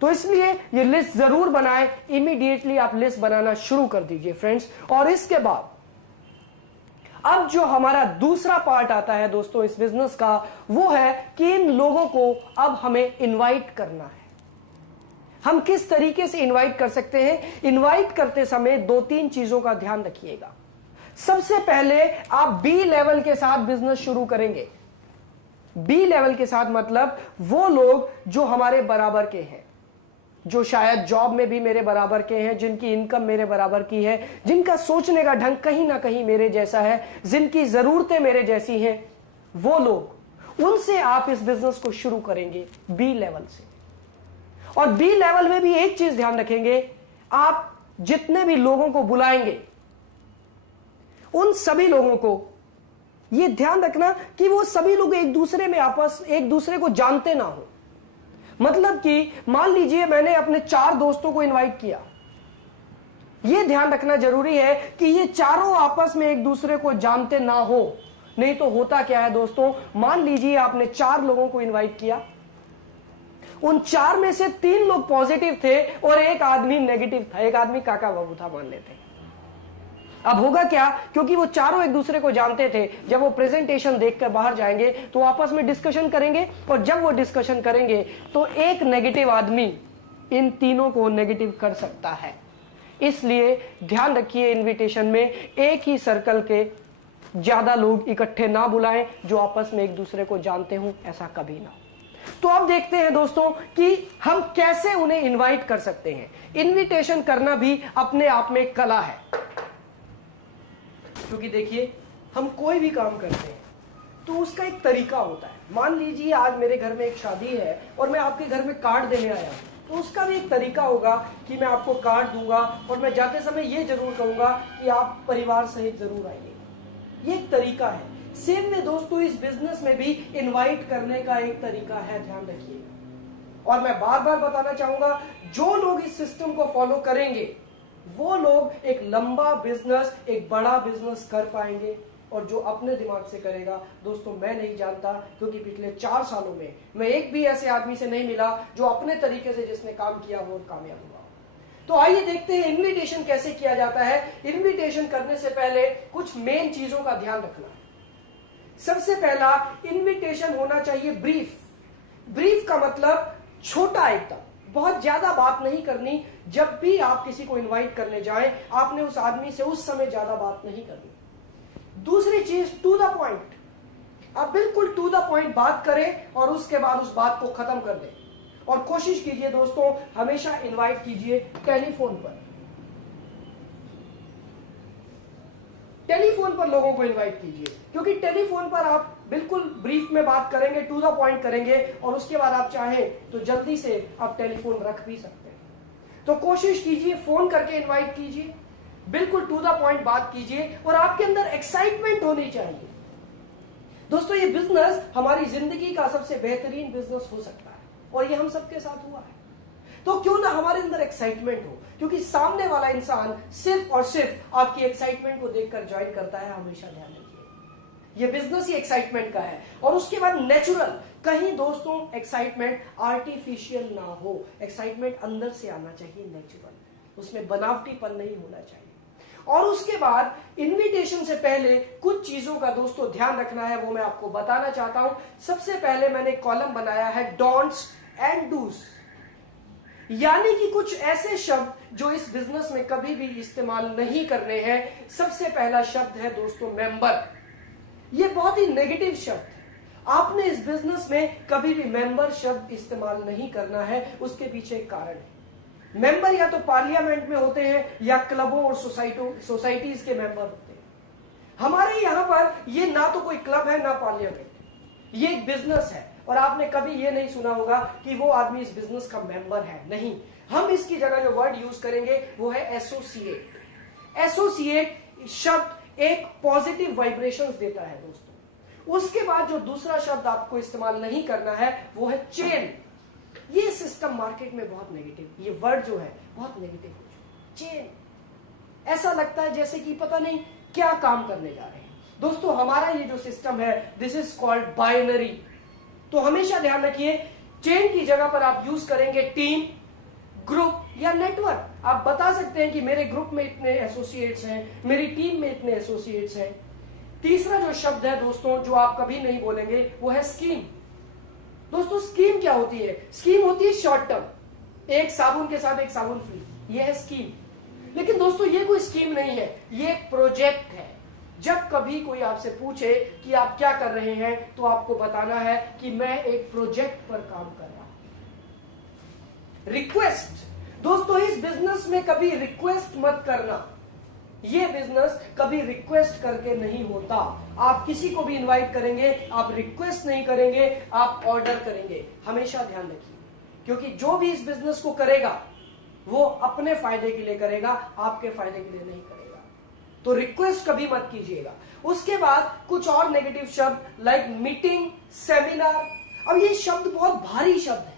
तो इसलिए ये लिस्ट जरूर बनाएं, इमीडिएटली आप लिस्ट बनाना शुरू कर दीजिए फ्रेंड्स। और इसके बाद अब जो हमारा दूसरा पार्ट आता है दोस्तों इस बिजनेस का, वो है कि इन लोगों को अब हमें इनवाइट करना है। हम किस तरीके से इनवाइट कर सकते हैं? इनवाइट करते समय 2-3 चीजों का ध्यान रखिएगा। सबसे पहले आप बी लेवल के साथ बिजनेस शुरू करेंगे। बी लेवल के साथ मतलब वो लोग जो हमारे बराबर के हैं, जो शायद जॉब में भी मेरे बराबर के हैं, जिनकी इनकम मेरे बराबर की है, जिनका सोचने का ढंग कहीं ना कहीं मेरे जैसा है, जिनकी जरूरतें मेरे जैसी हैं, वो लोग, उनसे आप इस बिजनेस को शुरू करेंगे बी लेवल से। और बी लेवल में भी एक चीज ध्यान रखेंगे, आप जितने भी लोगों को बुलाएंगे उन सभी लोगों को यह ध्यान रखना कि वो सभी लोग एक दूसरे को जानते ना हो। मतलब कि मान लीजिए मैंने अपने 4 दोस्तों को इनवाइट किया, यह ध्यान रखना जरूरी है कि ये चारों आपस में एक दूसरे को जानते ना हो। नहीं तो होता क्या है दोस्तों, मान लीजिए आपने 4 लोगों को इनवाइट किया, उन 4 में से 3 लोग पॉजिटिव थे और एक आदमी नेगेटिव था, एक आदमी काका बाबू था मान लेते हैं। अब होगा क्या, क्योंकि वो चारों एक दूसरे को जानते थे, जब वो प्रेजेंटेशन देखकर बाहर जाएंगे तो आपस में डिस्कशन करेंगे, और जब वो डिस्कशन करेंगे तो एक नेगेटिव आदमी इन तीनों को नेगेटिव कर सकता है। इसलिए ध्यान रखिए, इनविटेशन में एक ही सर्कल के ज्यादा लोग इकट्ठे ना बुलाएं जो आपस में एक दूसरे को जानते हो, ऐसा कभी ना हो। तो अब देखते हैं दोस्तों कि हम कैसे उन्हें इनवाइट कर सकते हैं। इनविटेशन करना भी अपने आप में कला है, क्योंकि देखिए हम कोई भी काम करते हैं तो उसका एक तरीका होता है। मान लीजिए आज मेरे घर में एक शादी है और मैं आपके घर में कार्ड देने आया हूं, तो उसका भी एक तरीका होगा कि मैं आपको कार्ड दूंगा और मैं जाते समय ये जरूर कहूंगा कि आप परिवार सहित जरूर आइए। ये एक तरीका है। सेम में दोस्तों इस बिजनेस में भी इनवाइट करने का एक तरीका है, ध्यान रखिएगा। और मैं बार बार बताना चाहूंगा, जो लोग इस सिस्टम को फॉलो करेंगे वो लोग एक लंबा बिजनेस, एक बड़ा बिजनेस कर पाएंगे। और जो अपने दिमाग से करेगा दोस्तों, मैं नहीं जानता, क्योंकि पिछले 4 सालों में मैं एक भी ऐसे आदमी से नहीं मिला जो अपने तरीके से जिसने काम किया वो कामयाब हुआ। तो आइए देखते हैं इनविटेशन कैसे किया जाता है। इनविटेशन करने से पहले कुछ मेन चीजों का ध्यान रखना है। सबसे पहला, इनविटेशन होना चाहिए ब्रीफ। ब्रीफ का मतलब छोटा, एकदम बहुत ज्यादा बात नहीं करनी। जब भी आप किसी को इनवाइट करने जाएं, आपने उस आदमी से उस समय ज्यादा बात नहीं करनी। दूसरी चीज, टू द पॉइंट। आप बिल्कुल टू द पॉइंट बात करें और उसके बाद उस बात को खत्म कर दें। और कोशिश कीजिए दोस्तों, हमेशा इनवाइट कीजिए टेलीफोन पर। टेलीफोन पर लोगों को इनवाइट कीजिए, क्योंकि टेलीफोन पर आप बिल्कुल ब्रीफ में बात करेंगे, टू द पॉइंट करेंगे, और उसके बाद आप चाहें तो जल्दी से आप टेलीफोन रख भी सकते हैं। तो कोशिश कीजिए, फोन करके इनवाइट कीजिए, बिल्कुल टू द पॉइंट बात कीजिए, और आपके अंदर एक्साइटमेंट होनी चाहिए। दोस्तों, ये बिजनेस हमारी जिंदगी का सबसे बेहतरीन बिजनेस हो सकता है, और ये हम सबके साथ हुआ है। तो क्यों ना हमारे अंदर एक्साइटमेंट हो, क्योंकि सामने वाला इंसान सिर्फ और सिर्फ आपकी एक्साइटमेंट को देखकर ज्वाइन करता है। हमेशा ध्यान रखिए, ये बिजनेस ही एक्साइटमेंट का है। और उसके बाद नेचुरल, कहीं दोस्तों एक्साइटमेंट आर्टिफिशियल ना हो। एक्साइटमेंट अंदर से आना चाहिए, नेचुरल, उसमें बनावटीपन नहीं होना चाहिए। और उसके बाद इनविटेशन से पहले कुछ चीजों का दोस्तों ध्यान रखना है, वो मैं आपको बताना चाहता हूं। सबसे पहले मैंने कॉलम बनाया है डोंट्स एंड डूज, यानी कि कुछ ऐसे शब्द जो इस बिजनेस में कभी भी इस्तेमाल नहीं करने हैं। सबसे पहला शब्द है दोस्तों मेंबर। यह बहुत ही नेगेटिव शब्द है। आपने इस बिजनेस में कभी भी मेंबर शब्द इस्तेमाल नहीं करना है। उसके पीछे एक कारण है। मेंबर या तो पार्लियामेंट में होते हैं या क्लबों और सोसाइटीज के मेंबर होते हैं। हमारे यहां पर ये ना तो कोई क्लब है ना पार्लियामेंट, ये एक बिजनेस है। और आपने कभी ये नहीं सुना होगा कि वो आदमी इस बिजनेस का मेंबर है, नहीं। हम इसकी जगह जो वर्ड यूज करेंगे वो है एसोसिएट। एसोसिएट शब्द एक पॉजिटिव वाइब्रेशंस देता है दोस्तों। उसके बाद जो दूसरा शब्द आपको इस्तेमाल नहीं करना है वो है चेन। ये सिस्टम मार्केट में बहुत नेगेटिव, ये वर्ड जो है बहुत नेगेटिव हो चुका। चेन, ऐसा लगता है जैसे कि पता नहीं क्या काम करने जा रहे हैं। दोस्तों, हमारा ये जो सिस्टम है, दिस इज कॉल्ड बाइनरी। तो हमेशा ध्यान रखिए, चेन की जगह पर आप यूज करेंगे टीम, ग्रुप या नेटवर्क। आप बता सकते हैं कि मेरे ग्रुप में इतने एसोसिएट्स हैं, मेरी टीम में इतने एसोसिएट्स हैं। तीसरा जो शब्द है दोस्तों जो आप कभी नहीं बोलेंगे वो है स्कीम। दोस्तों स्कीम क्या होती है? स्कीम होती है शॉर्ट टर्म, एक साबुन के साथ एक साबुन फ्री, ये है स्कीम। लेकिन दोस्तों ये कोई स्कीम नहीं है, ये एक प्रोजेक्ट है। जब कभी कोई आपसे पूछे कि आप क्या कर रहे हैं तो आपको बताना है कि मैं एक प्रोजेक्ट पर काम कर रहा हूं। रिक्वेस्ट, दोस्तों इस बिजनेस में कभी रिक्वेस्ट मत करना। ये बिजनेस कभी रिक्वेस्ट करके नहीं होता। आप किसी को भी इनवाइट करेंगे, आप रिक्वेस्ट नहीं करेंगे, आप ऑर्डर करेंगे। हमेशा ध्यान रखिए, क्योंकि जो भी इस बिजनेस को करेगा वो अपने फायदे के लिए करेगा, आपके फायदे के लिए नहीं करेगा। तो रिक्वेस्ट कभी मत कीजिएगा। उसके बाद कुछ और नेगेटिव शब्द लाइक मीटिंग, सेमिनार। अब ये शब्द बहुत भारी शब्द है।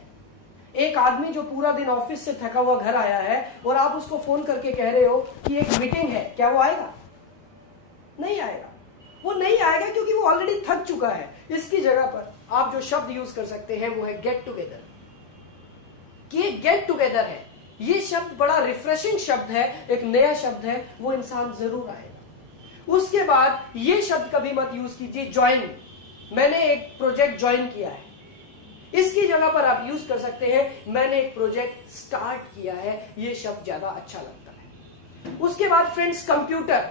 एक आदमी जो पूरा दिन ऑफिस से थका हुआ घर आया है और आप उसको फोन करके कह रहे हो कि एक मीटिंग है, क्या वो आएगा? नहीं आएगा। वो नहीं आएगा क्योंकि वो ऑलरेडी थक चुका है। इसकी जगह पर आप जो शब्द यूज कर सकते हैं वो है गेट टुगेदर। कि गेट टुगेदर है, ये शब्द बड़ा रिफ्रेशिंग शब्द है, एक नया शब्द है, वो इंसान जरूर आएगा। उसके बाद ये शब्द कभी मत यूज कीजिए ज्वाइन। मैंने एक प्रोजेक्ट ज्वाइन किया है, इसकी जगह पर आप यूज कर सकते हैं मैंने एक प्रोजेक्ट स्टार्ट किया है। ये शब्द ज्यादा अच्छा लगता है। उसके बाद फ्रेंड्स कंप्यूटर।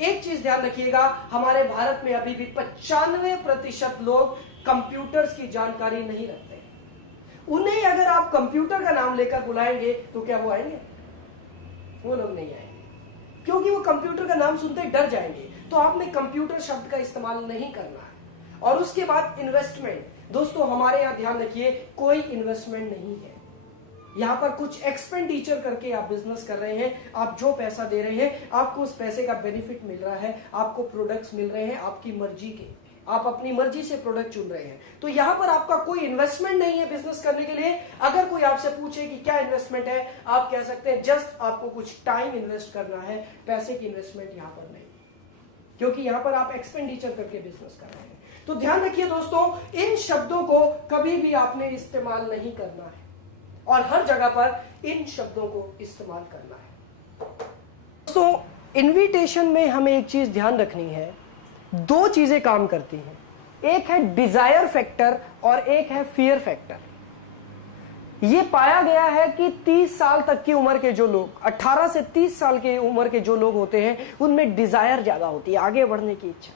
एक चीज ध्यान रखिएगा, हमारे भारत में अभी भी 95% लोग कंप्यूटर्स की जानकारी नहीं रखते। उन्हें अगर आप कंप्यूटर का नाम लेकर बुलाएंगे तो क्या वो आएंगे? वो लोग नहीं आएंगे, क्योंकि वो कंप्यूटर का नाम सुनते ही डर जाएंगे। तो आपने कंप्यूटर शब्द का इस्तेमाल नहीं करना है। और उसके बाद इन्वेस्टमेंट। दोस्तों हमारे यहां ध्यान रखिए, कोई इन्वेस्टमेंट नहीं है। यहां पर कुछ एक्सपेंडिचर करके आप बिजनेस कर रहे हैं। आप जो पैसा दे रहे हैं आपको उस पैसे का बेनिफिट मिल रहा है, आपको प्रोडक्ट्स मिल रहे हैं आपकी मर्जी के, आप अपनी मर्जी से प्रोडक्ट चुन रहे हैं। तो यहां पर आपका कोई इन्वेस्टमेंट नहीं है बिजनेस करने के लिए। अगर कोई आपसे पूछे कि क्या इन्वेस्टमेंट है, आप कह सकते हैं जस्ट आपको कुछ टाइम इन्वेस्ट करना है, पैसे की इन्वेस्टमेंट यहां पर नहीं, क्योंकि यहां पर आप एक्सपेंडिचर करके बिजनेस कर रहे हैं। तो ध्यान रखिए दोस्तों, इन शब्दों को कभी भी आपने इस्तेमाल नहीं करना है और हर जगह पर इन शब्दों को इस्तेमाल करना है। दोस्तों इनविटेशन में हमें एक चीज ध्यान रखनी है, दो चीजें काम करती हैं, एक है डिजायर फैक्टर और एक है फियर फैक्टर। यह पाया गया है कि 30 साल तक की उम्र के जो लोग, 18 से 30 साल की उम्र के जो लोग होते हैं उनमें डिजायर ज्यादा होती है, आगे बढ़ने की इच्छा,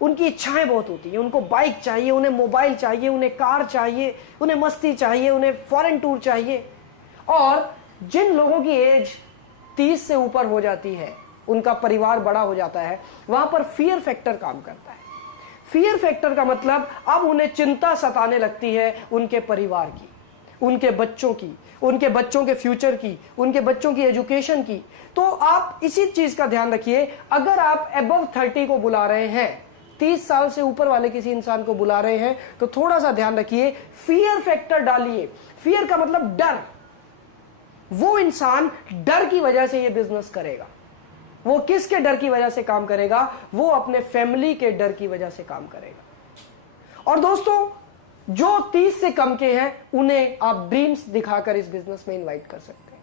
उनकी इच्छाएं बहुत होती है। उनको बाइक चाहिए, उन्हें मोबाइल चाहिए, उन्हें कार चाहिए, उन्हें मस्ती चाहिए, उन्हें फॉरेन टूर चाहिए। और जिन लोगों की एज 30 से ऊपर हो जाती है, उनका परिवार बड़ा हो जाता है, वहां पर फियर फैक्टर काम करता है। फियर फैक्टर का मतलब अब उन्हें चिंता सताने लगती है उनके परिवार की, उनके बच्चों की, उनके बच्चों के फ्यूचर की, उनके बच्चों की एजुकेशन की। तो आप इसी चीज का ध्यान रखिए, अगर आप अबव 30 को बुला रहे हैं, 30 साल से ऊपर वाले किसी इंसान को बुला रहे हैं, तो थोड़ा सा ध्यान रखिए, फियर फैक्टर डालिए। फियर का मतलब डर। वो इंसान डर की वजह से ये बिजनेस करेगा। वो किसके डर की वजह से काम करेगा? वो अपने फैमिली के डर की वजह से काम करेगा। और दोस्तों जो 30 से कम के हैं उन्हें आप ड्रीम्स दिखाकर इस बिजनेस में इनवाइट कर सकते हैं।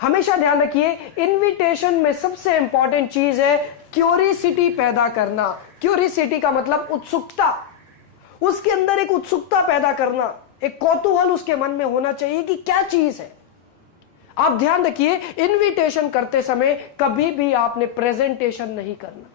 हमेशा ध्यान रखिए, इनविटेशन में सबसे इंपॉर्टेंट चीज है क्यूरियोसिटी पैदा करना। क्यूरियोसिटी का मतलब उत्सुकता, उसके अंदर एक उत्सुकता पैदा करना, एक कौतूहल उसके मन में होना चाहिए कि क्या चीज है। आप ध्यान रखिए, इनविटेशन करते समय कभी भी आपने प्रेजेंटेशन नहीं करना,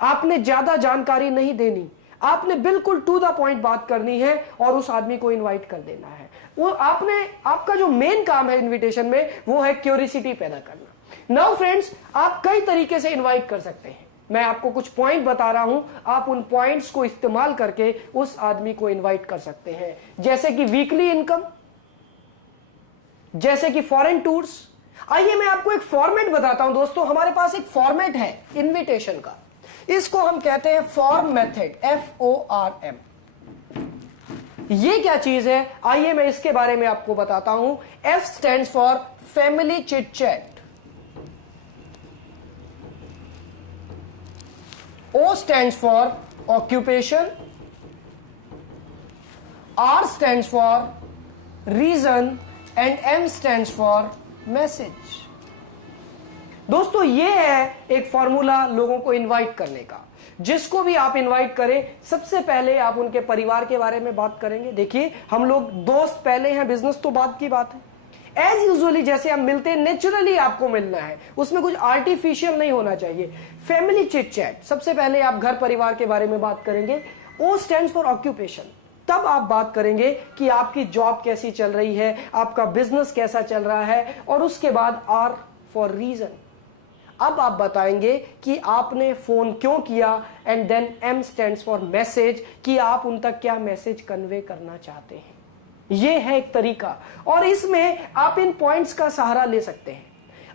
आपने ज्यादा जानकारी नहीं देनी, आपने बिल्कुल टू द पॉइंट बात करनी है और उस आदमी को इनवाइट कर देना है। वो आपका जो मेन काम है इनविटेशन में वो है क्यूरियोसिटी पैदा करना। नाउ फ्रेंड्स, आप कई तरीके से इनवाइट कर सकते हैं। मैं आपको कुछ पॉइंट बता रहा हूं, आप उन पॉइंट्स को इस्तेमाल करके उस आदमी को इनवाइट कर सकते हैं, जैसे कि वीकली इनकम, जैसे कि फॉरेन टूर्स। आइए मैं आपको एक फॉर्मेट बताता हूं दोस्तों। हमारे पास एक फॉर्मेट है इनविटेशन का, इसको हम कहते हैं फॉर्म मेथड, FORM। ये क्या चीज है, आइए मैं इसके बारे में आपको बताता हूं। F stands for family chit chat, O stands for occupation, R stands for reason, and M stands for message. दोस्तों ये है एक फॉर्मूला लोगों को इनवाइट करने का। जिसको भी आप इनवाइट करें, सबसे पहले आप उनके परिवार के बारे में बात करेंगे। देखिए हम लोग दोस्त पहले हैं, बिजनेस तो बाद की बात है। एज यूजुअली जैसे हम मिलते हैं, नेचुरली आपको मिलना है, उसमें कुछ आर्टिफिशियल नहीं होना चाहिए। फैमिली चिट चैट, सबसे पहले आप घर परिवार के बारे में बात करेंगे। O स्टैंड्स फॉर ऑक्यूपेशन, तब आप बात करेंगे कि आपकी जॉब कैसी चल रही है, आपका बिजनेस कैसा चल रहा है, और उसके बाद R फॉर रीजन, अब आप बताएंगे कि आपने फोन क्यों किया, and then M stands for message, कि आप उन तक क्या मैसेज कन्वे करना चाहते हैं। यह है एक तरीका, और इसमें आप इन पॉइंट्स का सहारा ले सकते हैं।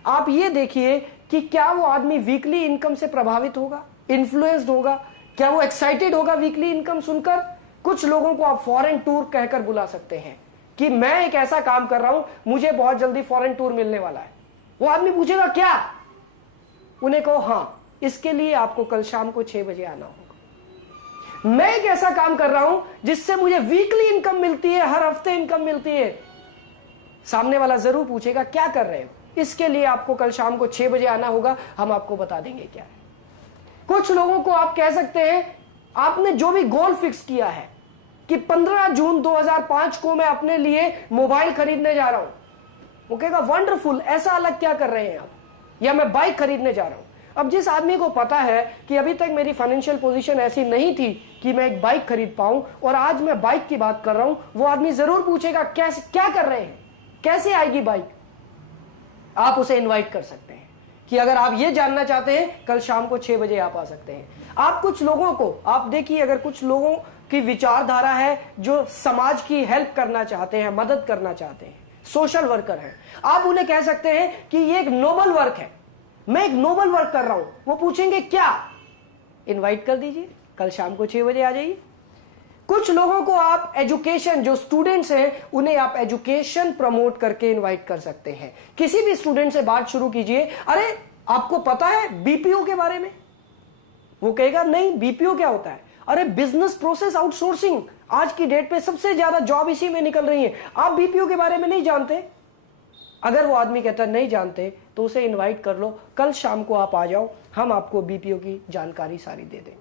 आप ये देखिए कि क्या वो आदमी वीकली इनकम से प्रभावित होगा, इन्फ्लुएंस्ड होगा, क्या वो एक्साइटेड होगा वीकली इनकम सुनकर। कुछ लोगों को आप फॉरेन टूर कहकर बुला सकते हैं कि मैं एक ऐसा काम कर रहा हूं, मुझे बहुत जल्दी फॉरेन टूर मिलने वाला है। वो आदमी पूछेगा क्या, उन्हें कहो हाँ, इसके लिए आपको कल शाम को 6 बजे आना होगा। मैं एक ऐसा काम कर रहा हूं जिससे मुझे वीकली इनकम मिलती है, हर हफ्ते इनकम मिलती है। सामने वाला जरूर पूछेगा क्या कर रहे हो, इसके लिए आपको कल शाम को 6 बजे आना होगा, हम आपको बता देंगे क्या है। कुछ लोगों को आप कह सकते हैं, आपने जो भी गोल फिक्स किया है कि 15 जून 2005 को मैं अपने लिए मोबाइल खरीदने जा रहा हूं, वो कहेगा वंडरफुल, ऐसा अलग क्या कर रहे हैं आप, या मैं बाइक खरीदने जा रहा हूं। अब जिस आदमी को पता है कि अभी तक मेरी फाइनेंशियल पोजीशन ऐसी नहीं थी कि मैं एक बाइक खरीद पाऊं, और आज मैं बाइक की बात कर रहा हूं, वो आदमी जरूर पूछेगा कैसे, क्या कर रहे हैं, कैसे आएगी बाइक। आप उसे इनवाइट कर सकते हैं कि अगर आप ये जानना चाहते हैं, कल शाम को 6 बजे आप आ सकते हैं। आप कुछ लोगों को, आप देखिए अगर कुछ लोगों की विचारधारा है जो समाज की हेल्प करना चाहते हैं, मदद करना चाहते हैं, सोशल वर्कर हैं, आप उन्हें कह सकते हैं कि ये एक नोबल वर्क है, मैं एक नोबल वर्क कर रहा हूं। वो पूछेंगे क्या, इनवाइट कर दीजिए, कल शाम को 6 बजे आ जाइए। कुछ लोगों को आप एजुकेशन, जो स्टूडेंट्स हैं उन्हें आप एजुकेशन प्रमोट करके इनवाइट कर सकते हैं। किसी भी स्टूडेंट से बात शुरू कीजिए, अरे आपको पता है बीपीओ के बारे में, वो कहेगा नहीं बीपीओ क्या होता है, अरे बिजनेस प्रोसेस आउटसोर्सिंग, आज की डेट पे सबसे ज्यादा जॉब इसी में निकल रही है, आप बीपीओ के बारे में नहीं जानते। अगर वो आदमी कहता है नहीं जानते, तो उसे इनवाइट कर लो, कल शाम को आप आ जाओ, हम आपको बीपीओ की जानकारी सारी दे देंगे।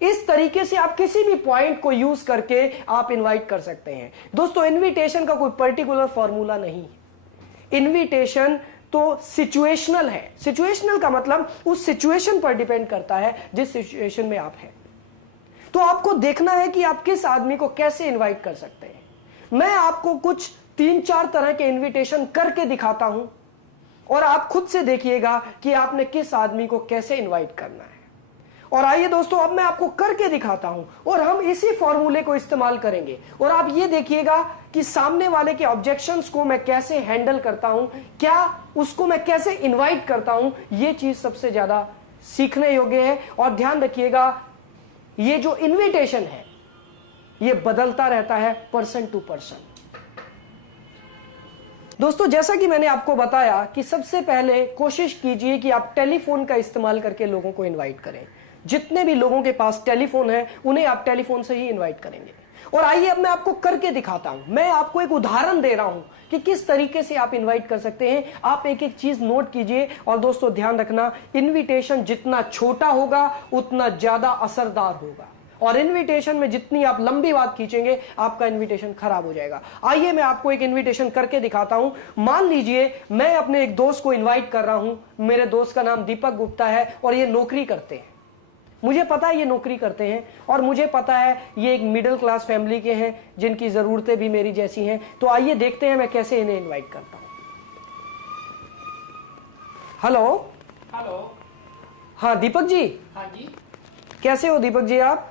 इस तरीके से आप किसी भी पॉइंट को यूज करके आप इनवाइट कर सकते हैं। दोस्तों इनविटेशन का कोई पर्टिकुलर फॉर्मूला नहीं है। इनविटेशन तो सिचुएशनल है। सिचुएशनल का मतलब उस सिचुएशन पर डिपेंड करता है जिस सिचुएशन में आप हैं। तो आपको देखना है कि आप किस आदमी को कैसे इनवाइट कर सकते हैं। मैं आपको कुछ 3-4 तरह के इनविटेशन करके दिखाता हूं, और आप खुद से देखिएगा कि आपने किस आदमी को कैसे इनवाइट करना है। और आइए दोस्तों, अब मैं आपको करके दिखाता हूं, और हम इसी फॉर्मूले को इस्तेमाल करेंगे, और आप ये देखिएगा कि सामने वाले के ऑब्जेक्शंस को मैं कैसे हैंडल करता हूं, क्या उसको मैं कैसे इनवाइट करता हूं। ये चीज सबसे ज्यादा सीखने योग्य है। और ध्यान रखिएगा, ये जो इनविटेशन है ये बदलता रहता है पर्सन टू पर्सन। दोस्तों जैसा कि मैंने आपको बताया कि सबसे पहले कोशिश कीजिए कि आप टेलीफोन का इस्तेमाल करके लोगों को इनवाइट करें। जितने भी लोगों के पास टेलीफोन है उन्हें आप टेलीफोन से ही इनवाइट करेंगे। और आइए अब मैं आपको करके दिखाता हूं। मैं आपको एक उदाहरण दे रहा हूं कि किस तरीके से आप इनवाइट कर सकते हैं। आप एक एक चीज नोट कीजिए। और दोस्तों ध्यान रखना, इनविटेशन जितना छोटा होगा उतना ज्यादा असरदार होगा, और इनविटेशन में जितनी आप लंबी बात खींचेंगे आपका इनविटेशन खराब हो जाएगा। आइए मैं आपको एक इनविटेशन करके दिखाता हूं। मान लीजिए मैं अपने एक दोस्त को इनवाइट कर रहा हूं। मेरे दोस्त का नाम दीपक गुप्ता है और ये नौकरी करते हैं। मुझे पता है ये नौकरी करते हैं, और मुझे पता है ये एक मिडिल क्लास फैमिली के हैं जिनकी जरूरतें भी मेरी जैसी हैं। तो आइए देखते हैं मैं कैसे इन्हें इनवाइट करता हूं। हेलो। हेलो। हाँ दीपक जी। हाँ जी। कैसे हो दीपक जी आप?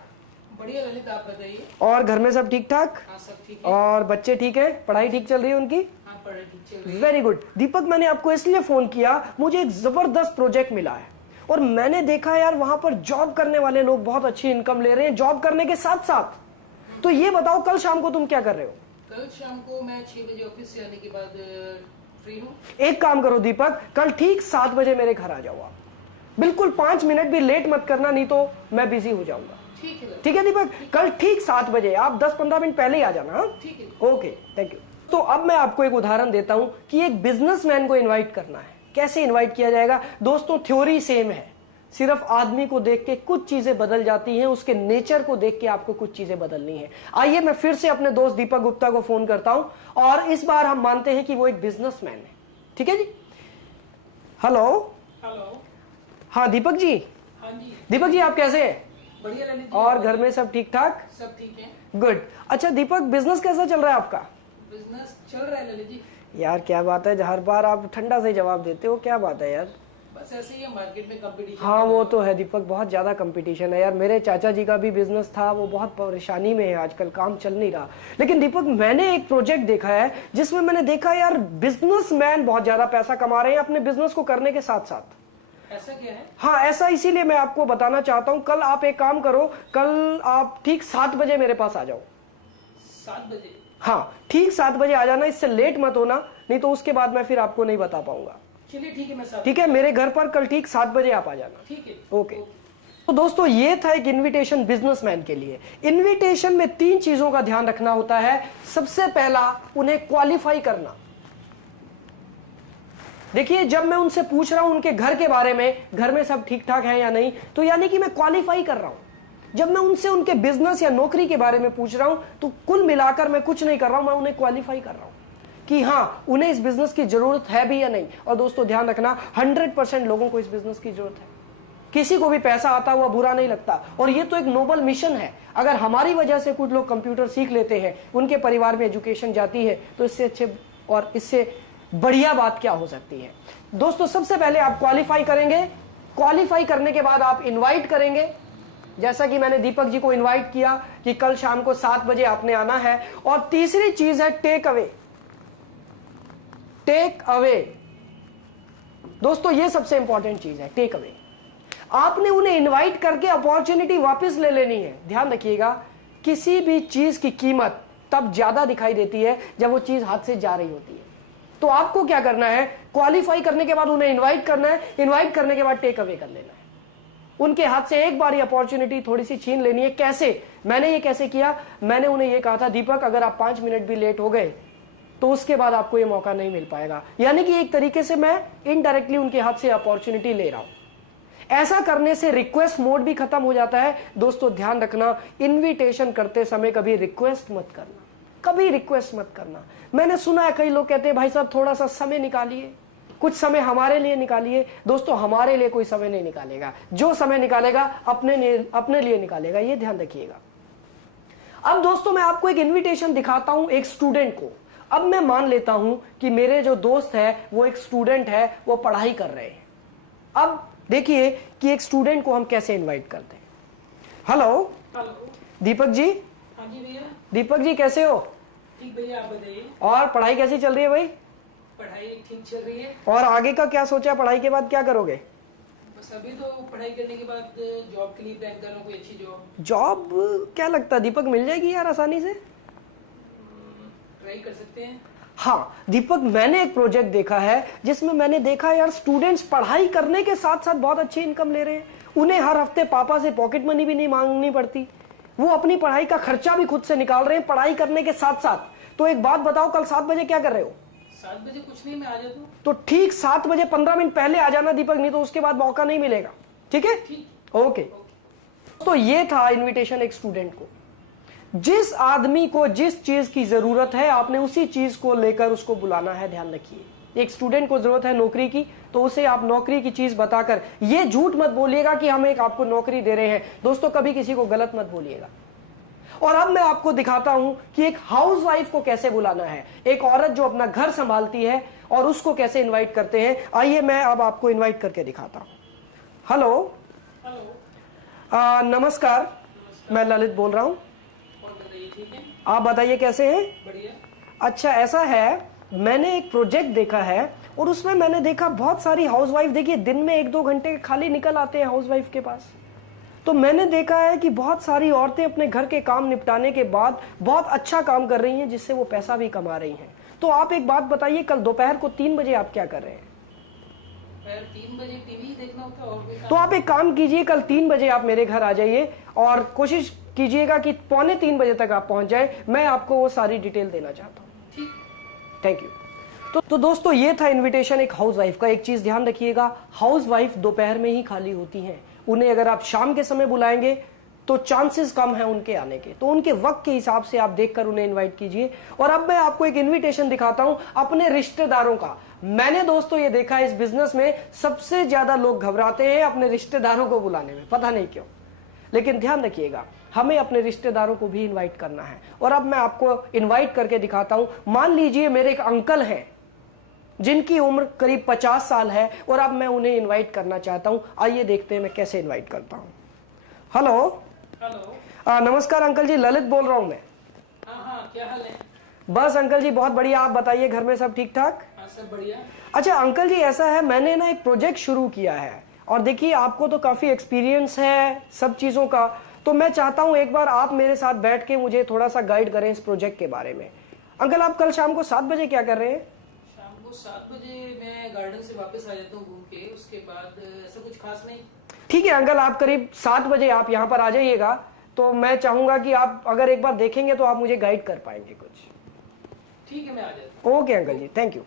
बढ़िया ललित, आप बताइए। और घर में सब ठीक ठाक? हाँ सब ठीक है। और बच्चे ठीक है? पढ़ाई ठीक चल रही है उनकी? हाँ पढ़ाई ठीक चल रही है। Very good. दीपक मैंने आपको इसलिए फोन किया, मुझे एक जबरदस्त प्रोजेक्ट मिला है, और मैंने देखा यार वहां पर जॉब करने वाले लोग बहुत अच्छी इनकम ले रहे हैं जॉब करने के साथ साथ। तो ये बताओ कल शाम को तुम क्या कर रहे हो? कल शाम को मैं 6 बजे ऑफिस से आने के बाद फ्री हूँ। एक काम करो दीपक, कल ठीक 7 बजे मेरे घर आ जाओ आप। बिल्कुल 5 मिनट भी लेट मत करना, नहीं तो मैं बिजी हो जाऊंगा। ठीक है। ठीक है दीपक, कल ठीक 7 बजे आप 10-15 मिनट पहले ही आ जाना। हाँ ठीक है। Okay, thank you. तो अब मैं आपको एक उदाहरण देता हूं कि एक बिजनेसमैन को इनवाइट करना है, कैसे इनवाइट किया जाएगा। दोस्तों थ्योरी सेम है, सिर्फ आदमी को देख के कुछ चीजें बदल जाती हैं, उसके नेचर को देख के आपको कुछ चीजें बदलनी है। आइए मैं फिर से अपने दोस्त दीपक गुप्ता को फोन करता हूं और इस बार हम मानते हैं कि वो एक बिजनेसमैन है। ठीक है जी। हेलो। हेलो। हाँ दीपक जी। हाँ जी। दीपक जी आप कैसे हैं? बढ़िया ललित जी। और घर में सब ठीक ठाक? सब ठीक है। गुड। अच्छा दीपक, बिजनेस कैसा चल रहा है आपका? बिजनेस चल रहा है ललित जी। यार क्या बात है, हर बार आप ठंडा से जवाब देते हो, क्या बात है यार? बस ऐसे ही है, मार्केट में कंपटीशन। हाँ वो तो है दीपक, बहुत ज्यादा कंपटीशन है यार। मेरे चाचा जी का भी बिजनेस था, वो बहुत परेशानी में है आजकल, काम चल नहीं रहा। लेकिन दीपक मैंने एक प्रोजेक्ट देखा है जिसमें मैंने देखा यार बिजनेसमैन बहुत ज्यादा पैसा कमा रहे हैं अपने बिजनेस को करने के साथ साथ। ऐसा क्या है? हाँ ऐसा इसीलिए मैं आपको बताना चाहता हूँ। कल आप एक काम करो, कल आप ठीक 7 बजे मेरे पास आ जाओ। 7 बजे? हाँ ठीक 7 बजे आ जाना, इससे लेट मत होना, नहीं तो उसके बाद मैं फिर आपको नहीं बता पाऊंगा। चलिए ठीक है, मैं 7। ठीक है, मेरे घर पर कल ठीक 7 बजे आप आ जाना। ठीक है। ओके। तो दोस्तों ये था एक इनविटेशन बिजनेसमैन के लिए। इनविटेशन में 3 चीजों का ध्यान रखना होता है। सबसे पहला, उन्हें क्वालिफाई करना। देखिए जब मैं उनसे पूछ रहा हूं उनके घर के बारे में, घर में सब ठीक ठाक है या नहीं, तो यानी कि मैं क्वालिफाई कर रहा हूं। जब मैं उनसे उनके बिजनेस या नौकरी के बारे में पूछ रहा हूं तो कुल मिलाकर मैं कुछ नहीं कर रहा हूं, मैं उन्हें क्वालिफाई कर रहा हूं कि हाँ उन्हें इस बिजनेस की जरूरत है भी या नहीं। और दोस्तों ध्यान रखना, 100% लोगों को इस बिजनेस की जरूरत है। किसी को भी पैसा आता हुआ बुरा नहीं लगता, और ये तो एक नोबल मिशन है। अगर हमारी वजह से कुछ लोग कंप्यूटर सीख लेते हैं, उनके परिवार में एजुकेशन जाती है, तो इससे अच्छे और इससे बढ़िया बात क्या हो सकती है। दोस्तों सबसे पहले आप क्वालिफाई करेंगे, क्वालिफाई करने के बाद आप इनवाइट करेंगे। जैसा कि मैंने दीपक जी को इनवाइट किया कि कल शाम को 7 बजे आपने आना है। और तीसरी चीज है टेक अवे। टेक अवे दोस्तों ये सबसे इंपॉर्टेंट चीज है, टेक अवे। आपने उन्हें इनवाइट करके अपॉर्चुनिटी वापस ले लेनी है। ध्यान रखिएगा, किसी भी चीज की कीमत तब ज्यादा दिखाई देती है जब वो चीज हाथ से जा रही होती है। तो आपको क्या करना है, क्वालिफाई करने के बाद उन्हें इनवाइट करना है, इनवाइट करने के बाद टेक अवे कर लेना है। उनके हाथ से एक बार ये अपॉर्चुनिटी थोड़ी सी छीन लेनी है। कैसे? मैंने ये कैसे किया, मैंने उन्हें ये कहा था दीपक अगर आप 5 मिनट भी लेट हो गए तो उसके बाद आपको ये मौका नहीं मिल पाएगा। यानी कि एक तरीके से मैं इनडायरेक्टली उनके हाथ से अपॉर्चुनिटी ले रहा हूं। ऐसा करने से रिक्वेस्ट मोड भी खत्म हो जाता है। दोस्तों ध्यान रखना, इनविटेशन करते समय कभी रिक्वेस्ट मत करना, कभी रिक्वेस्ट मत करना। मैंने सुना है कई लोग कहते हैं भाई साहब थोड़ा सा समय निकालिए, कुछ समय हमारे लिए निकालिए। दोस्तों हमारे लिए कोई समय नहीं निकालेगा, जो समय निकालेगा अपने लिए निकालेगा, ये ध्यान रखिएगा। अब दोस्तों मैं आपको एक इनविटेशन दिखाता हूं एक स्टूडेंट को। अब मैं मान लेता हूं कि मेरे जो दोस्त है वो एक स्टूडेंट है, वो पढ़ाई कर रहे हैं। अब देखिए कि एक स्टूडेंट को हम कैसे इनवाइट करते हैं। हेलो। हेलो दीपक जी। हाँ जी भैया। दीपक जी कैसे हो? ठीक भैया, आप बताइए। और पढ़ाई कैसी चल रही है भाई? पढ़ाई ठीक चल रही है। और आगे का क्या सोचा, पढ़ाई के बाद क्या करोगे? बस अभी तो पढ़ाई करने के बाद जॉब के लिए अप्लाई कर रहा हूँ, कोई अच्छी जॉब। जॉब क्या लगता है दीपक, मिल जाएगी यार आसानी से? ट्राई कर सकते हैं। हाँ दीपक, मैंने एक प्रोजेक्ट देखा है जिसमें मैंने देखा यार स्टूडेंट्स पढ़ाई करने के साथ साथ बहुत अच्छी इनकम ले रहे हैं। उन्हें हर हफ्ते पापा से पॉकेट मनी भी नहीं मांगनी पड़ती, वो अपनी पढ़ाई का खर्चा भी खुद से निकाल रहे हैं पढ़ाई करने के साथ साथ। तो एक बात बताओ, कल 7 बजे क्या कर रहे हो? 7 बजे कुछ नहीं, मैं आ जाता हूँ। तो ठीक 7 बजे 15 मिनट पहले आ जाना दीपक, नहीं तो उसके बाद मौका नहीं मिलेगा। ठीक है? ठीक। ओके। तो ये था इनविटेशन एक स्टूडेंट को। जिस आदमी को जिस चीज की जरूरत है आपने उसी चीज को लेकर उसको बुलाना है। ध्यान रखिए, एक स्टूडेंट को जरूरत है नौकरी की, तो उसे आप नौकरी की चीज बताकर ये झूठ मत बोलिएगा कि हम एक आपको नौकरी दे रहे हैं। दोस्तों कभी किसी को गलत मत बोलिएगा। और अब मैं आपको दिखाता हूं कि एक हाउसवाइफ को कैसे बुलाना है, एक औरत जो अपना घर संभालती है, और उसको कैसे इनवाइट करते हैं। आइए मैं अब आपको इनवाइट करके दिखाता हूं। हेलो। हेलो। नमस्कार, मैं ललित बोल रहा हूं। और बताइए, ठीक है? आप बताइए कैसे हैं? बढ़िया। अच्छा ऐसा है, मैंने एक प्रोजेक्ट देखा है और उसमें मैंने देखा बहुत सारी हाउसवाइफ, देखिए दिन में 1-2 घंटे खाली निकल आते हैं हाउसवाइफ के पास। तो मैंने देखा है कि बहुत सारी औरतें अपने घर के काम निपटाने के बाद बहुत अच्छा काम कर रही हैं, जिससे वो पैसा भी कमा रही हैं। तो आप एक बात बताइए, कल दोपहर को 3 बजे आप क्या कर रहे हैं? 3 बजे टीवी देखना होता है और कोई काम? तो आप एक काम कीजिए, कल 3 बजे आप मेरे घर आ जाइए और कोशिश कीजिएगा कि 2:45 बजे तक आप पहुंच जाए। मैं आपको वो सारी डिटेल देना चाहता हूँ। ठीक। Thank you. तो दोस्तों ये था इनविटेशन एक हाउसवाइफ का। एक चीज ध्यान रखिएगा, हाउसवाइफ दोपहर में ही खाली होती हैं। उन्हें अगर आप शाम के समय बुलाएंगे तो चांसेस कम है उनके आने के, तो उनके वक्त के हिसाब से आप देखकर उन्हें इनवाइट कीजिए। और अब मैं आपको एक इनविटेशन दिखाता हूं अपने रिश्तेदारों का। मैंने दोस्तों ये देखा इस बिजनेस में सबसे ज्यादा लोग घबराते हैं अपने रिश्तेदारों को बुलाने में, पता नहीं क्यों। लेकिन ध्यान रखिएगा, हमें अपने रिश्तेदारों को भी इनवाइट करना है। और अब मैं आपको इनवाइट करके दिखाता हूं। मान लीजिए मेरे एक अंकल हैं जिनकी उम्र करीब 50 साल है और अब मैं उन्हें इनवाइट करना चाहता हूं। आइए देखते हैं मैं कैसे इनवाइट करता हूं। Hello hello. नमस्कार अंकल जी, ललित बोल रहा हूं मैं। हाँ, क्या हाल है? बस अंकल जी बहुत बढ़िया, आप बताइए घर में सब ठीक ठाक? हाँ, सब बढ़िया। अच्छा अंकल जी, ऐसा है मैंने ना एक प्रोजेक्ट शुरू किया है और देखिए आपको तो काफी एक्सपीरियंस है सब चीजों का, तो मैं चाहता हूं एक बार आप मेरे साथ बैठ के मुझे थोड़ा सा गाइड करें इस प्रोजेक्ट के बारे में। अंकल आप कल शाम को 7 बजे क्या कर रहे हैं? शाम को 7 बजे मैं गार्डन से वापस आ जाता हूँ घूम के, उसके बाद ऐसा कुछ खास नहीं। ठीक है अंकल, आप करीब 7 बजे आप यहाँ पर आ जाइएगा। तो मैं चाहूंगा कि आप अगर एक बार देखेंगे तो आप मुझे गाइड कर पाएंगे कुछ। ठीक है, मैं आ जाता हूँ। Okay uncle ji, thank you.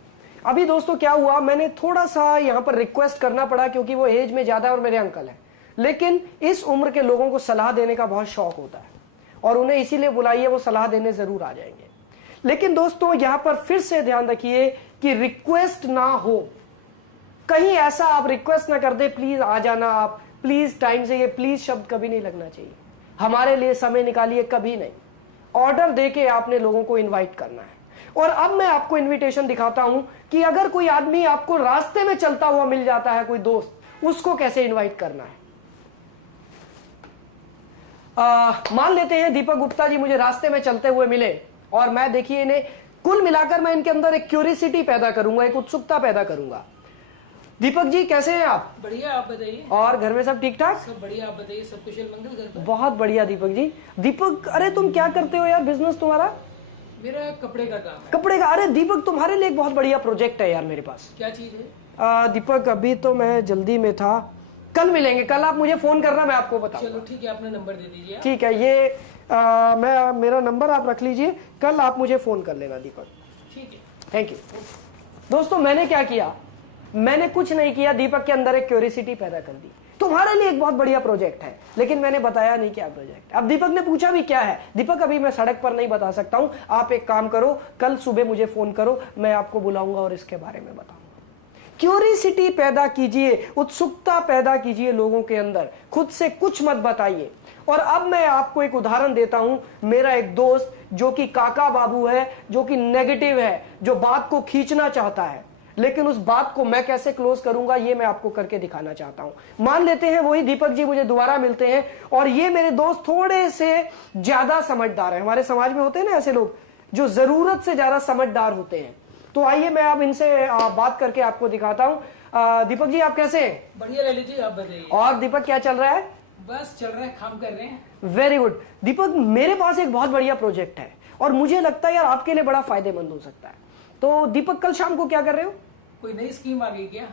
अभी दोस्तों क्या हुआ, मैंने थोड़ा सा यहाँ पर रिक्वेस्ट करना पड़ा क्योंकि वो एज में ज्यादा और मेरे अंकल हैं, लेकिन इस उम्र के लोगों को सलाह देने का बहुत शौक होता है और उन्हें इसीलिए बुलाइए, वो सलाह देने जरूर आ जाएंगे। लेकिन दोस्तों यहाँ पर फिर से ध्यान रखिए कि रिक्वेस्ट ना हो, कहीं ऐसा आप रिक्वेस्ट ना कर दे प्लीज आ जाना आप, प्लीज टाइम से, ये प्लीज शब्द कभी नहीं लगना चाहिए। हमारे लिए समय निकालिए, कभी नहीं। ऑर्डर देके आपने लोगों को इनवाइट करना है। और अब मैं आपको इनविटेशन दिखाता हूं कि अगर कोई आदमी आपको रास्ते में चलता हुआ मिल जाता है, कोई दोस्त, उसको कैसे इनवाइट करना है। मान लेते हैं दीपक गुप्ता जी मुझे रास्ते में चलते हुए मिले और मैं देखिए इन्हें कुल मिलाकर मैं इनके अंदर एक क्यूरियोसिटी पैदा करूंगा, एक उत्सुकता पैदा करूंगा। दीपक जी कैसे हैं आप? बढ़िया, आप बताइए। और घर में सब ठीक ठाक? सब बढ़िया, आप बताइए, सब कुशल मंगल घर पर? बहुत बढ़िया दीपक जी। दीपक अरे तुम क्या करते हो यार, बिजनेस तुम्हारा? मेरा कपड़े का काम है। कपड़े का? अरे दीपक तुम्हारे लिए एक बहुत बढ़िया प्रोजेक्ट है यार मेरे पास। क्या चीज है? दीपक अभी तो मैं जल्दी में था, कल मिलेंगे, कल आप मुझे फोन करना, मैं आपको बताऊंगा। चलो ठीक है, अपना नंबर दे दीजिए। ठीक है, ये मेरा नंबर आप रख लीजिए, कल आप मुझे फोन कर लेना दीपक। ठीक है, थैंक यू। दोस्तों मैंने क्या किया, मैंने कुछ नहीं किया, दीपक के अंदर एक क्यूरियोसिटी पैदा कर दी। तुम्हारे लिए एक बहुत बढ़िया प्रोजेक्ट है, लेकिन मैंने बताया नहीं क्या प्रोजेक्ट। अब दीपक ने पूछा भी क्या है। दीपक अभी मैं सड़क पर नहीं बता सकता हूं, आप एक काम करो, कल सुबह मुझे फोन करो, मैं आपको बुलाऊंगा और इसके बारे में बताऊंगा। क्यूरियोसिटी पैदा कीजिए, उत्सुकता पैदा कीजिए लोगों के अंदर, खुद से कुछ मत बताइए। और अब मैं आपको एक उदाहरण देता हूं। मेरा एक दोस्त जो कि काका बाबू है, जो कि नेगेटिव है, जो बात को खींचना चाहता है, लेकिन उस बात को मैं कैसे क्लोज करूंगा ये मैं आपको करके दिखाना चाहता हूं। मान लेते हैं वही दीपक जी मुझे दोबारा मिलते हैं और ये मेरे दोस्त थोड़े से ज्यादा समझदार हैं। हमारे समाज में होते हैं ना ऐसे लोग जो जरूरत से ज्यादा समझदार होते हैं। तो आइए मैं अब इनसे बात करके आपको दिखाता हूं। दीपक जी आप कैसे हैं? बढ़िया ललित जी, आप बताइए। और दीपक क्या चल रहा है? बस चल रहा है, काम कर रहे हैं। Very good. दीपक मेरे पास एक बहुत बढ़िया प्रोजेक्ट है और मुझे लगता है यार आपके लिए बड़ा फायदेमंद हो सकता है। तो दीपक कल शाम को क्या कर रहे हो? कोई नई स्कीम आ गई क्या?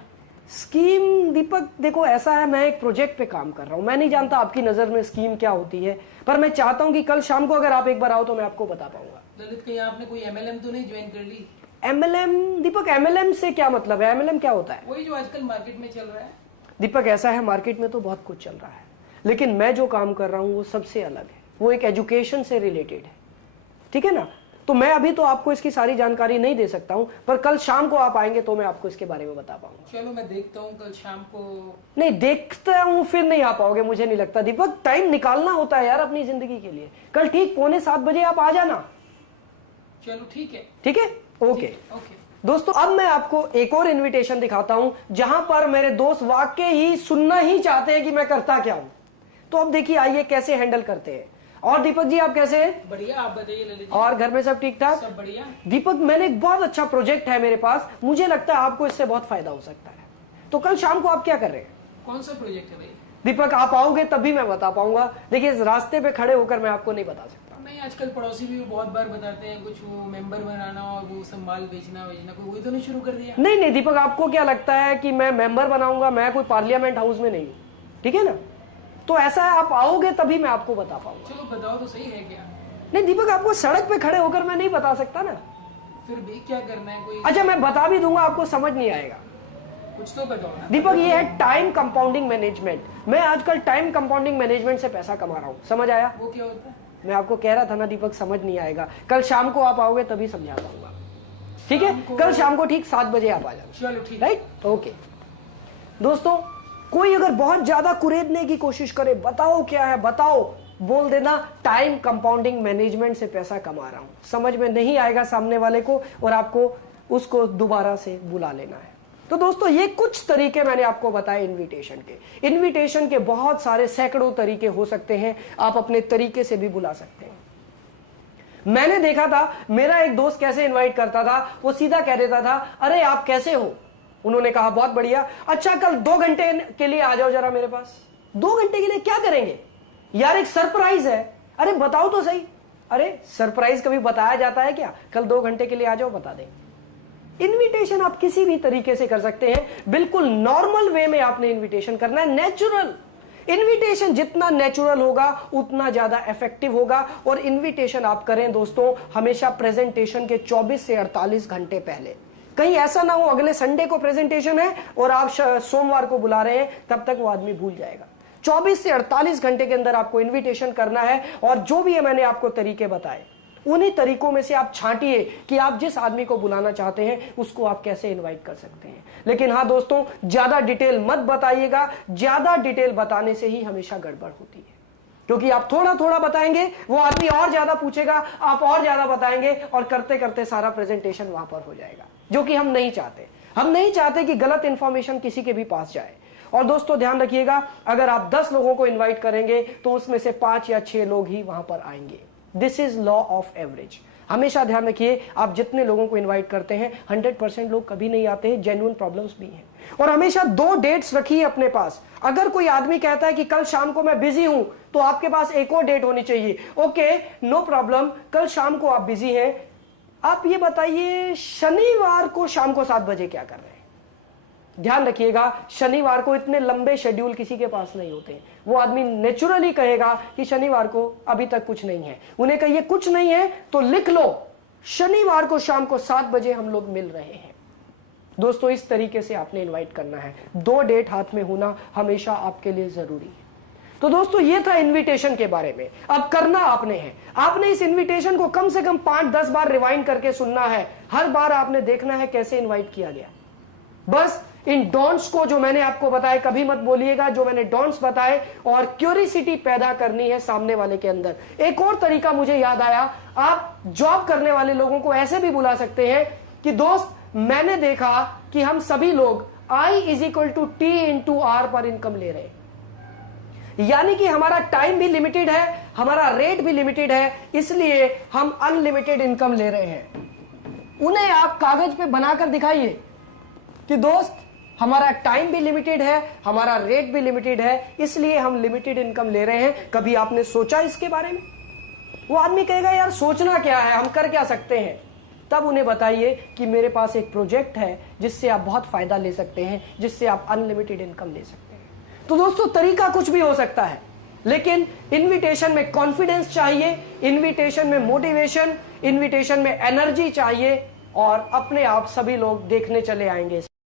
स्कीम? दीपक देखो ऐसा है, मैं एक प्रोजेक्ट पे काम कर रहा हूं, मैं नहीं जानता आपकी नजर में स्कीम क्या होती है, पर मैं चाहता हूं कि कल शाम को अगर आप एक बार आओ तो मैं आपको बता पाऊंगा। ललित कहीं आपने कोई एमएलएम तो नहीं ज्वाइन कर ली? एमएलएम? दीपक एमएलएम से क्या मतलब है? एमएलएम क्या होता है? वही जो आजकल मार्केट में चल रहा है। दीपक ऐसा है, मार्केट में तो बहुत कुछ चल रहा है, लेकिन मैं जो काम कर रहा हूं वो सबसे अलग है, वो एक एजुकेशन से रिलेटेड है, ठीक है ना। तो मैं अभी तो आपको इसकी सारी जानकारी नहीं दे सकता हूं, पर कल शाम को आप आएंगे तो मैं आपको इसके बारे में बता पाऊंगा। चलो मैं देखता हूँ कल शाम को। नहीं देखता हूं फिर नहीं आ पाओगे, मुझे नहीं लगता। दीपक टाइम निकालना होता है यार अपनी जिंदगी के लिए। कल ठीक 6:45 आप आ जाना। चलो ठीक है। ठीक है, ओके। ओके दोस्तों अब मैं आपको एक और इनविटेशन दिखाता हूं जहां पर मेरे दोस्त वाकई ही सुनना ही चाहते हैं कि मैं करता क्या हूं। तो अब देखिए आइए कैसे हैंडल करते हैं। और दीपक जी आप कैसे हैं? बढ़िया, आप बताइए ललित जी। और घर में सब ठीक ठाक? सब बढ़िया। दीपक मैंने एक बहुत अच्छा प्रोजेक्ट है मेरे पास, मुझे लगता है आपको इससे बहुत फायदा हो सकता है। तो कल शाम को आप क्या कर रहे हैं? कौन सा प्रोजेक्ट है भाई? दीपक आप आओगे तभी मैं बता पाऊंगा। देखिए इस रास्ते पे खड़े होकर मैं आपको नहीं बता सकता। नहीं, आजकल पड़ोसी भी बहुत बार बताते हैं कुछ, वो मेंबर बनाना और वो सब माल बेचना कोई वही तो नहीं शुरू कर दिया? नहीं नहीं दीपक, आपको क्या लगता है कि मैं मेंबर बनाऊंगा? मैं कोई पार्लियामेंट हाउस में नहीं हूँ, ठीक है ना। तो ऐसा है, आप आओगे तभी मैं आपको बता पाऊंगा। चलो बताओ तो सही है क्या? नहीं दीपक, आपको सड़क पे खड़े होकर मैं नहीं बता सकता ना। फिर भी क्या करना है कोई? अच्छा, मैं बता भी दूंगा, आपको समझ नहीं आएगा। कुछ तो बताओ ना दीपक, ये है टाइम कंपाउंडिंग मैनेजमेंट। मैं आजकल टाइम कंपाउंडिंग मैनेजमेंट से पैसा कमा रहा हूं, समझ आया? वो क्या होता है? मैं आपको कह रहा था ना दीपक, समझ नहीं आएगा, कल शाम को आप आओगे तभी समझा पाऊंगा, ठीक है? कल शाम को ठीक 7 बजे आप आ जाना। चलो ठीक, राइट, ओके। दोस्तों, कोई अगर बहुत ज्यादा कुरेदने की कोशिश करे, बताओ क्या है बताओ, बोल देना टाइम कंपाउंडिंग मैनेजमेंट से पैसा कमा रहा हूं। समझ में नहीं आएगा सामने वाले को और आपको उसको दोबारा से बुला लेना है। तो दोस्तों, ये कुछ तरीके मैंने आपको बताए इनविटेशन के। इनविटेशन के बहुत सारे सैकड़ों तरीके हो सकते हैं, आप अपने तरीके से भी बुला सकते हैं। मैंने देखा था मेरा एक दोस्त कैसे इनवाइट करता था, वो सीधा कह देता था, अरे आप कैसे हो? उन्होंने कहा बहुत बढ़िया, अच्छा कल 2 घंटे के लिए आ जाओ जरा मेरे पास। 2 घंटे के लिए क्या करेंगे यार? एक सरप्राइज है। अरे बताओ तो सही। अरे सरप्राइज कभी बताया जाता है क्या? कल 2 घंटे के लिए आ जाओ, बता दें। इनविटेशन आप किसी भी तरीके से कर सकते हैं, बिल्कुल नॉर्मल वे में आपने इनविटेशन करना है, नेचुरल। इनविटेशन जितना नेचुरल होगा उतना ज्यादा इफेक्टिव होगा। और इनविटेशन आप करें दोस्तों हमेशा प्रेजेंटेशन के 24 से 48 घंटे पहले। कहीं ऐसा ना हो अगले संडे को प्रेजेंटेशन है और आप सोमवार को बुला रहे हैं, तब तक वो आदमी भूल जाएगा। 24 से 48 घंटे के अंदर आपको इनविटेशन करना है। और जो भी है मैंने आपको तरीके बताए, उन्हीं तरीकों में से आप छांटिए कि आप जिस आदमी को बुलाना चाहते हैं उसको आप कैसे इनवाइट कर सकते हैं। लेकिन हाँ दोस्तों, ज्यादा डिटेल मत बताइएगा, ज्यादा डिटेल बताने से ही हमेशा गड़बड़ होती है। क्योंकि आप थोड़ा थोड़ा बताएंगे, वो आदमी और ज्यादा पूछेगा, आप और ज्यादा बताएंगे और करते करते सारा प्रेजेंटेशन वहां पर हो जाएगा, जो कि हम नहीं चाहते। हम नहीं चाहते कि गलत इंफॉर्मेशन किसी के भी पास जाए। और दोस्तों ध्यान रखिएगा, अगर आप 10 लोगों को इनवाइट करेंगे तो उसमें से 5 या 6 लोग ही वहां पर आएंगे। This is law of average. हमेशा ध्यान रखिए, आप जितने लोगों को इनवाइट करते हैं 100% लोग कभी नहीं आते हैं, जेन्युइन प्रॉब्लम्स भी हैं। और हमेशा 2 डेट्स रखिए अपने पास। अगर कोई आदमी कहता है कि कल शाम को मैं बिजी हूं, तो आपके पास एक और डेट होनी चाहिए। ओके, नो प्रॉब्लम, कल शाम को आप बिजी हैं, आप ये बताइए शनिवार को शाम को 7 बजे क्या कर रहे हैं? ध्यान रखिएगा, शनिवार को इतने लंबे शेड्यूल किसी के पास नहीं होते। वो आदमी नेचुरली कहेगा कि शनिवार को अभी तक कुछ नहीं है। उन्हें कहिए कुछ नहीं है तो लिख लो, शनिवार को शाम को 7 बजे हम लोग मिल रहे हैं। दोस्तों, इस तरीके से आपने इनवाइट करना है। 2 डेट हाथ में होना हमेशा आपके लिए जरूरी है। तो दोस्तों, ये था इनविटेशन के बारे में। अब करना आपने है, आपने इस इनविटेशन को कम से कम 5-10 बार रिवाइंड करके सुनना है। हर बार आपने देखना है कैसे इनवाइट किया गया। बस इन डोंट्स को जो मैंने आपको बताए कभी मत बोलिएगा, जो मैंने डोंट्स बताए, और क्यूरियोसिटी पैदा करनी है सामने वाले के अंदर। एक और तरीका मुझे याद आया, आप जॉब करने वाले लोगों को ऐसे भी बुला सकते हैं कि दोस्त, मैंने देखा कि हम सभी लोग I = T/R पर इनकम ले रहे हैं। यानी कि हमारा टाइम भी लिमिटेड है, हमारा रेट भी लिमिटेड है, इसलिए हम अनलिमिटेड इनकम ले रहे हैं। उन्हें आप कागज पे बनाकर दिखाइए कि दोस्त, हमारा टाइम भी लिमिटेड है, हमारा रेट भी लिमिटेड है, इसलिए हम लिमिटेड इनकम ले रहे हैं। कभी आपने सोचा इसके बारे में? वो आदमी कहेगा यार सोचना क्या है, हम कर क्या सकते हैं? तब उन्हें बताइए कि मेरे पास एक प्रोजेक्ट है जिससे आप बहुत फायदा ले सकते हैं, जिससे आप अनलिमिटेड इनकम ले सकते हैं। तो दोस्तों, तरीका कुछ भी हो सकता है, लेकिन इनविटेशन में कॉन्फिडेंस चाहिए, इनविटेशन में मोटिवेशन, इनविटेशन में एनर्जी चाहिए, और अपने आप सभी लोग देखने चले आएंगे।